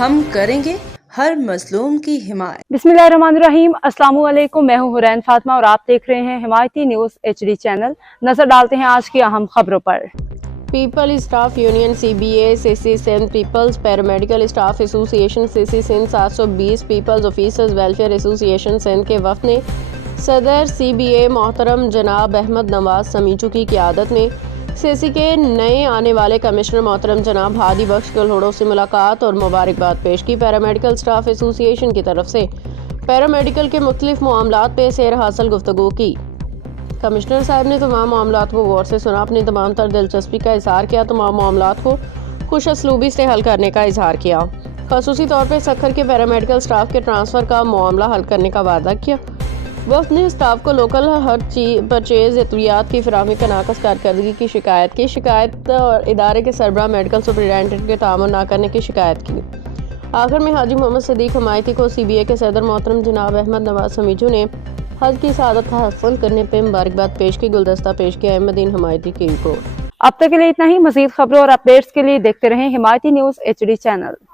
ہم کریں گے ہر مظلوم کی حمایت۔ بسم اللہ الرحمن الرحیم، السلام علیکم، میں ہوں حرین فاطمہ اور آپ دیکھ رہے ہیں حمایتی نیوز HD چینل۔ نظر ڈالتے ہیں آج کی اہم خبروں پر۔ پیپل اسٹاف یونین CBA سیسی Sindh, peoples paramedical staff association سیسی Sindh 720، peoples officers welfare association Sindh کے وفد نے صدر CBA محترم جناب احمد نواز سمیجو کی قیادت میں سیسی کے نئے آنے والے کمشنر محترم جناب ہادی بخش کلہوڑو سے ملاقات اور مبارکباد پیش کی۔ پیرامیڈیکل اسٹاف ایسوسی ایشن کی طرف سے پیرامیڈیکل کے مختلف معاملات پہ سیر حاصل گفتگو کی۔ کمشنر صاحب نے تمام معاملات کو غور سے سنا، اپنی تمام تر دلچسپی کا اظہار کیا، تمام معاملات کو خوش اسلوبی سے حل کرنے کا اظہار کیا، خصوصی طور پہ سکھر کے پیرامیڈیکل اسٹاف کے ٹرانسفر کا معاملہ حل کرنے کا وعدہ کیا۔ وفد نے اسٹاف کو لوکل ہر پرچیز ادویات کی فراہمی کا ناقص کارکردگی کی شکایت اور ادارے کے سربراہ میڈیکل سپرنٹینڈنٹ کے تعاون نہ کرنے کی شکایت کی۔ آخر میں حاجی محمد صدیق حمایتی کو CBA کے صدر محترم جناب احمد نواز سمیجو نے حج کی سعادت حاصل کرنے پہ مبارکباد پیش کی، گلدستہ پیش کیا۔ احمد دین حمایتی کی رپورٹ۔ اب تک کے لیے اتنا ہی، مزید خبروں اور اپڈیٹس کے لیے دیکھتے رہیں حمایتی نیوز HD چینل۔